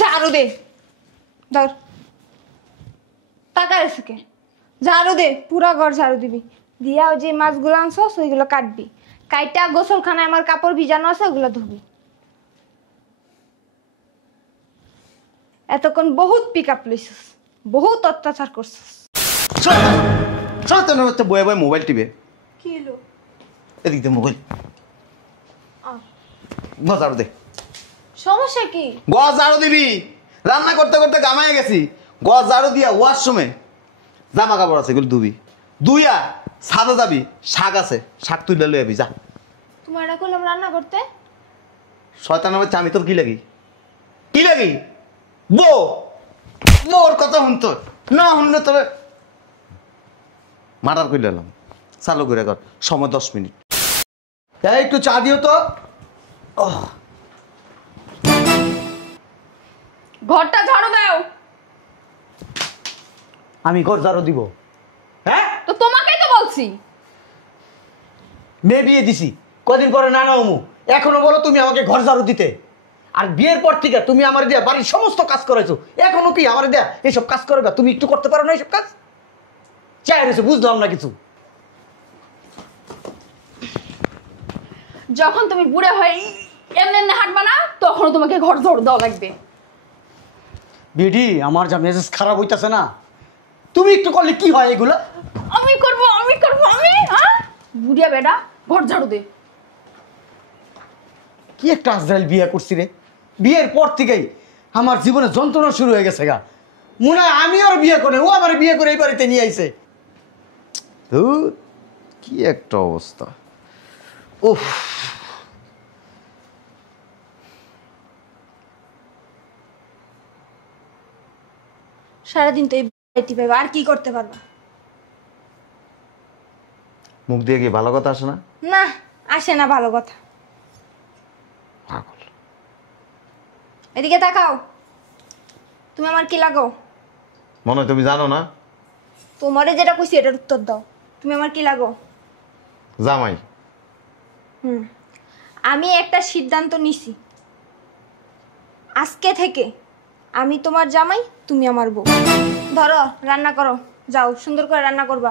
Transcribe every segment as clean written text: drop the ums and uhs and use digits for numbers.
ঝাড়ু দে ধর টাকা এসে ঝাড়ু দে পুরা ঘর ঝাড়ু দিবি দিয়া যে মাছগুলো আনছস ওইগুলো কাটবি কাইটা গোসলখানায় আমার কাপড় ভিজানো আছে ওগুলো ধুবি এতক্ষণ বহুত পিক আপ লইছস বহুত অত্যাচার করছস শয়তানের বাচ্চা বয়ে বয়ে মোবাইল টিপে কি হলো এদিক দে মোবাইল ঝাড়ু দে সমস্যা কি গজ ঝাড়ু দিবি রান্না করতে করতে গামায় গেছি গজ ঝাড়ু দিয়া ওয়াশরুমে জামা কাপড় আছে এগুলো ধুবি দুইয়া সাদা যাবি শাক আছে শাক তুলে লই যাবি যা তোমার এটা করলাম রান্না করতে শয়তানের বাচ্চা আমি তোর কি লাগি কি লাগি বো মোর কথা শুনতো না শুনলে তবে মার্ডার করে এলাম চালু করে কর সময় 10 মিনিট একটু চা দিও তো ঘরটা ঝাড়ু দাও আমি ঘর ঝাড়ু দিব হ্যাঁ তো তোমাকেই তো বলছি মেয়ে বিয়ে দিছি কদিন পরে নানা অমু এখনো বলো তুমি আমাকে ঘর ঝাড়ু দিতে আর বিয়ের পর থেকে তুমি আমার দেয়া বাড়ির সমস্ত কাজ করেছো এখনো কি আমার দেয়া এইসব কাজ করবে তুমি একটু করতে পারো না এইসব কাজ চাই রয়েছে বুঝলাম না কিছু যখন তুমি বুড়ে হয়ে এমনি এমনি হাঁটবা না তখন তোমাকে ঘর ঝাড়ু দেওয়া লাগবে বিডি আমার যা মেজাজ খারাপ হইতাছে না তুমি একটু করলে কি হয় এগুলা আমি করব আমি হ্যাঁ বুড়িয়া বেটা ঘর ঝাড়ু দে কি একটা আজরাইল বিয়ে করছি রে বিয়ের পর থেকেই আমার জীবনে যন্ত্রণা শুরু হয়ে গেছে গা মনে হয় আমি ওর বিয়ে করে ও আমার বিয়ে করে এই বাড়িতে নিয়ে আইছে কি একটা অবস্থা উফ সারাদিন তো এই বাড়িতে পাইবা আর কি করতে পারবা মুখ দিয়ে কি ভালো কথা আসে না না আসে না ভালো কথা পাগল এদিকে তাকাও তুমি আমার কি লাগো মনে হয় তুমি জানো না তোমারে যেটা কইছি এটার উত্তর দাও তুমি আমার কি লাগো জামাই আমি একটা সিদ্ধান্ত নিছি আজকে থেকে আমি তোমার জামাই তুমি আমার বউ ধরো রান্না করো যাও সুন্দর করে রান্না করবা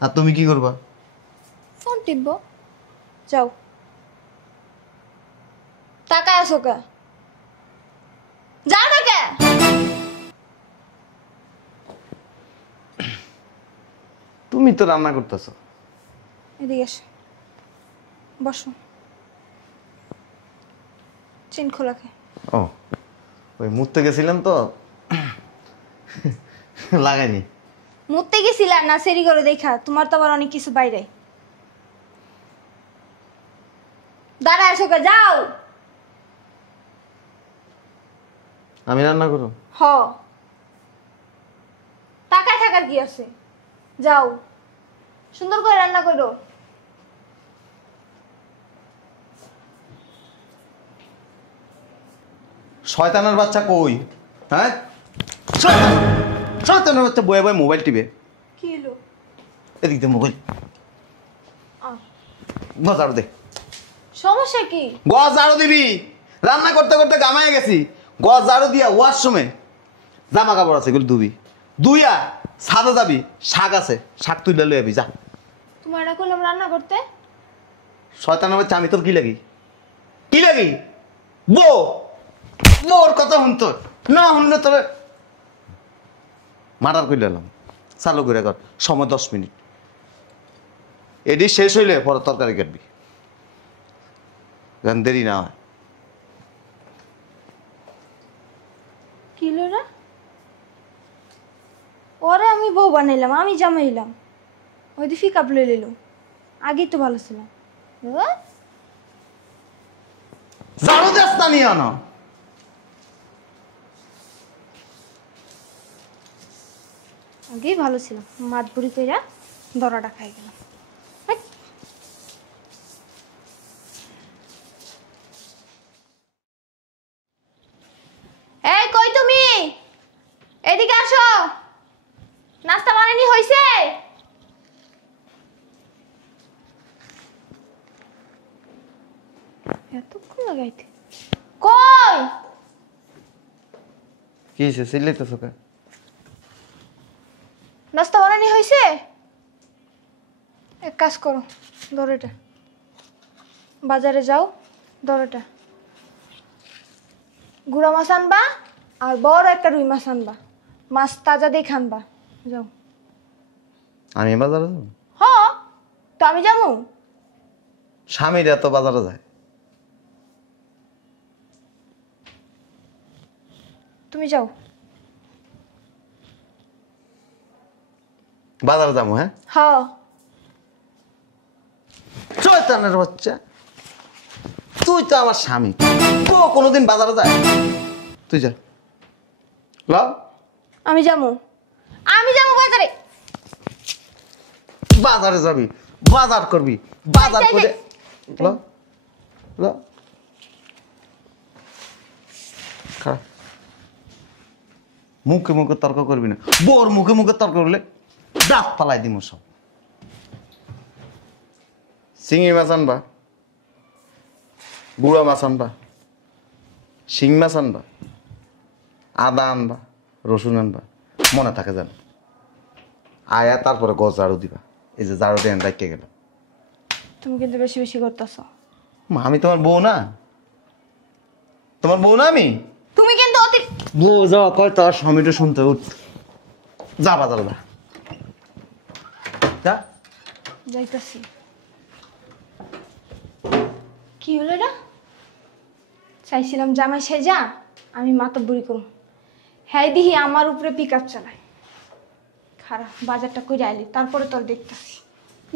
আর তুমি কি করবা ফোন টিপবো যাও তাকায় আসো কে যাও না কে তুমি তো রান্না করতেছো এদিকে এসো বসো চেন খোলাকে ও ওই মুততে গেছিলাম তো লাগাইনি মুততে গেছিলা না সেরি করে দেখা তোমার তো আবার অনেক কিছু বাইরে দাঁড়া এসো কে যাও আমি রান্না করো হ তাকায় থাকার কি আছে যাও সুন্দর করে রান্না করো শয়তানের বাচ্চা কই হ্যাঁ শয়তানের বাচ্চা বয়ে বয়ে মোবাইল টিপে কি হলো এদিক দে মোবাইল ঝাড়ু দে সমস্যা কি গজ ঝাড়ু দিবি রান্না করতে করতে গামায় গেছি গজ ঝাড়ু দিয়া ওয়াশরুমে জামা কাপড় আছে এগুলো ধুবি দুইয়া সাদা যাবি শাক আছে শাক তুলে লই যাবি যা তোমার এটা করলাম রান্না করতে শয়তানের বাচ্চা আমি তোর কি লাগি কি লাগি বো মোর কথা শুনতো না শুনলে তবে মার্ডার করে এলাম চালু করে কর সময় 10 মিনিট এডি শেষ হইলে পরে তরকারি কাটবি যেন দেরি না হয় কি হলো রে ওরে আমি বউ বানাইলাম আমি জামাইলাম ওই দিয়ে ফিক আপ লই লইল আগেই তো ভালো ছিলাম ঝাড়ু দেস না নিয়ে আনো আগেই ভালো ছিলাম মাত বুড়ি কইরা দরাটা খাই গেলাম এই কই তুমি এদিকে আসো নাস্তা বানানি হইছে এতক্ষণ লাগাইতে কই কি হয়েছে চিল্লাইতেছো কে? নাস্তা বানানি হয়েছে? এক কাজ করো, দরটা বাজারে যাও, দরটা গুড়া মাছ আনবা আর বড় একটা রুই মাছ আনবা, মাছ তাজা দেখে আনবা। যাও। আমি বাজারে যাবো? হ, তো আমি যাবো। স্বামীরা তো বাজারে যায়। তুমি যাও। বাজারে যাবো? হ্যাঁ, হ। শয়তানের বাচ্চা, তুই তো আমার স্বামী, তো কোনোদিন বাজারে যায়? তুই যা। ল, আমি যাবো, আমি যাবো বাজারে। বাজারে যাবি, বাজার করবি, বাজার যাই, করে যাই। ল ল খারাপ। মুখে মুখে তর্ক করবি না, বোর মুখে মুখে তর্ক করলে দাঁত পালাই দিমু সব। চিংড়ি মাছ আনবা, গুঁড়া মাছ আনবা, শিং মাছ আনবা, আদা আনবা, রসুন আনবা, মনে থাকে জান। আয়া তারপরে গছ ঝাড়ু দিবা। এই যে ঝাড়ু দিয়ে রাখতে গেল। তুমি কিন্তু বেশি বেশি করতেছো। মা, আমি তোমার বউ না? তোমার বউ না আমি? তুমি কিন্তু অতি বউ যাওয়া কয় তার স্বামীটা শুনতে উঠ। যা বাজারে যা, যা। যাইতাছি। কি হলো এটা? চাইছিলাম জামাই সেজা আমি মাতব্বরি করুম, হ্যাঁ দিহি আমার উপরে পিক আপ চালায়। খারাপ, বাজারটা কইরা আইলি তারপরে তোর দেখতেছি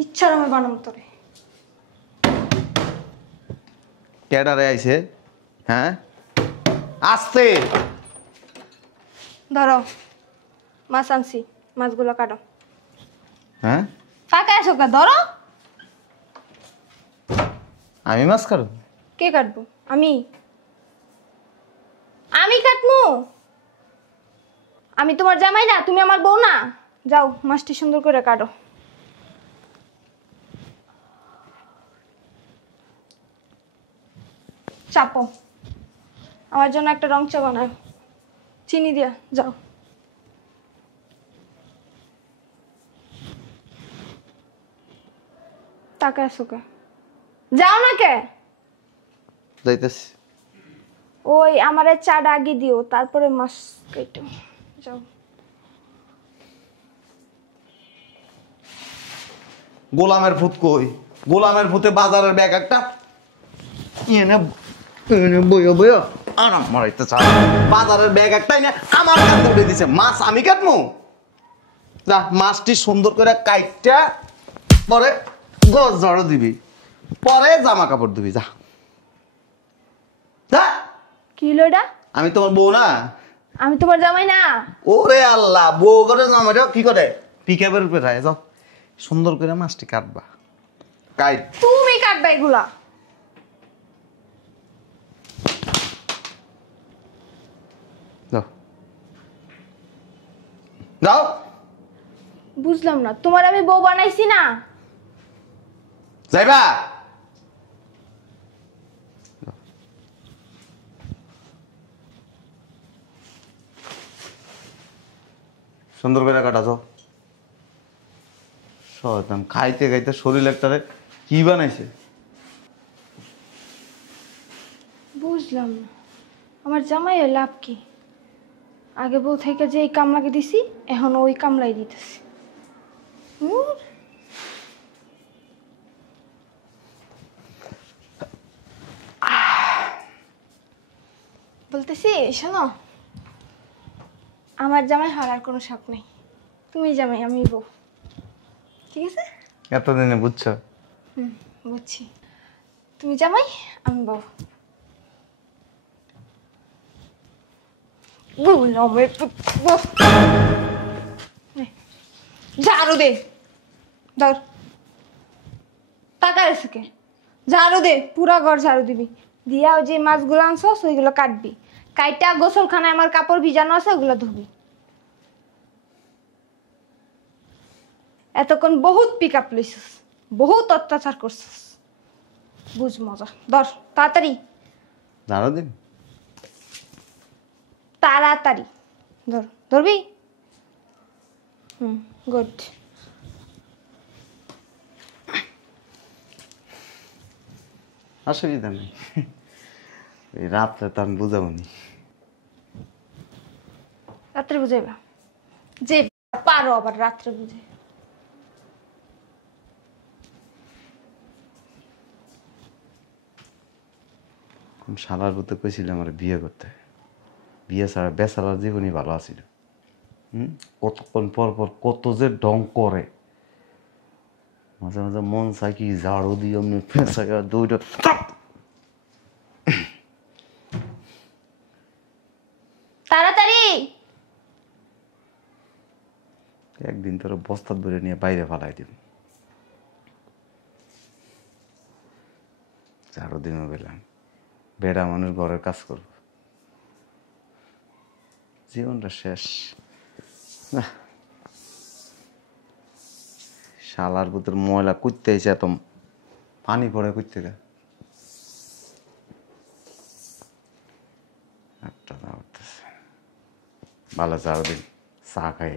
ইচ্ছার আমি বানাম তোরে। ক্যাডারে আইছে? হ্যাঁ, আসতে। ধরো মাছ আনছি, মাছগুলো কাটো। হ্যাঁ, টাকা এসো কা, ধরো। আমি মাছ কাটো? কে কাটবো? আমি আমি কাটবো? আমি তোমার জামাই না? তুমি আমার বউ না? যাও মাছটি সুন্দর করে কাটো। চাপো, আমার জন্য একটা রং চা বানাও, চিনি দিয়া। যাও। টাকা এসো কে, যাও না কে। যাইতেছি। ওই আমারে চাটা আগে দিও, তারপরে মাছ কেটো। যাও। গোলামের ভূত কই? গোলামের ভূতে বাজারের ব্যাগ একটা এনে এনে বইয়া বইয়া আরাম মারাইতে চায়। বাজারের ব্যাগ একটাই না আমার কাছে উঠে দিছে। মাছ আমি কাটমু? যা, মাছটি সুন্দর করে কাইটটা পরে গছ ঝাড়ু দিবি, পরে জামা কাপড় দিবি। যা যা। কি হলো এটা? আমি তোমার বউ না? আমি তোমার জামাই না? ওরে আল্লাহ, বউ করে জামাইটা কি করে? পিকআপের উপরে রায়। যাও, সুন্দর করে মাছটি কাটবা। কাইট। তুমি কাটবা এগুলা। যাও যাও। বুঝলাম না, তোমার আমি বউ বানাইছি না? যাইবা? সুন্দর করে কাটা। যাও। শয়তান, খাইতে খাইতে শরীর একটারে কি বানাইছে? বুঝলাম না, আমার জামাই লাভ কি? আগে বউ থেকে যে এই কামলাকে দিছি, এখন ওই কামলাই দিতেছি। বলতেছি শোনো, আমার জামাই হওয়ার কোনো শখ নেই। তুমি জামাই, আমি বউ। ঠিক আছে? এতদিনে বুঝছো? বুঝছি। তুমি জামাই, আমি বউ। ঝাড়ু দে, ধর। টাকা এসে কে? ঝাড়ু দে, পুরা ঘর ঝাড়ু দিবি। দিয়া ওই যে মাছগুলো আনছস ওইগুলো কাটবি, কাইটা গোসলখানায় আমার কাপড় ভিজানো আছে ওগুলো ধুবি। এতক্ষণ বহুত পিক আপ লইছস, বহুত অত্যাচার করছস। বুঝ মজা ধর তাড়াতাড়ি জানো দিন তাড়াতাড়ি ধর ধরবি গুড অসুবিধা নেই এই রাত্রে তো আমি বুঝাবনি রাত্রে বুঝাইবা যে পারো আবার রাত্রে বুঝে কোন শালার বুতে কইছিল আমার বিয়ে করতে বিয়ে ছাড়া বেচারার জীবনই ভালো আছিল কতক্ষণ পর পর কত যে ঢং করে মাঝে মাঝে মন চাই কি ঝাড়ু দিয়ে অমনি ফেঁসা দুইটা তাড়াতাড়ি একদিন তোর বস্তা ধরে নিয়ে বাইরে ফালাই দিব ঝাড়ু দিনও গেলাম বেড়া মানুষ ঘরের কাজ করব জীবনটা শেষ না শালার ভিতর ময়লা কুইতে এসে এত পানি পড়ে কুইতে গা ভালো ঝাড়ু দিন চা খাই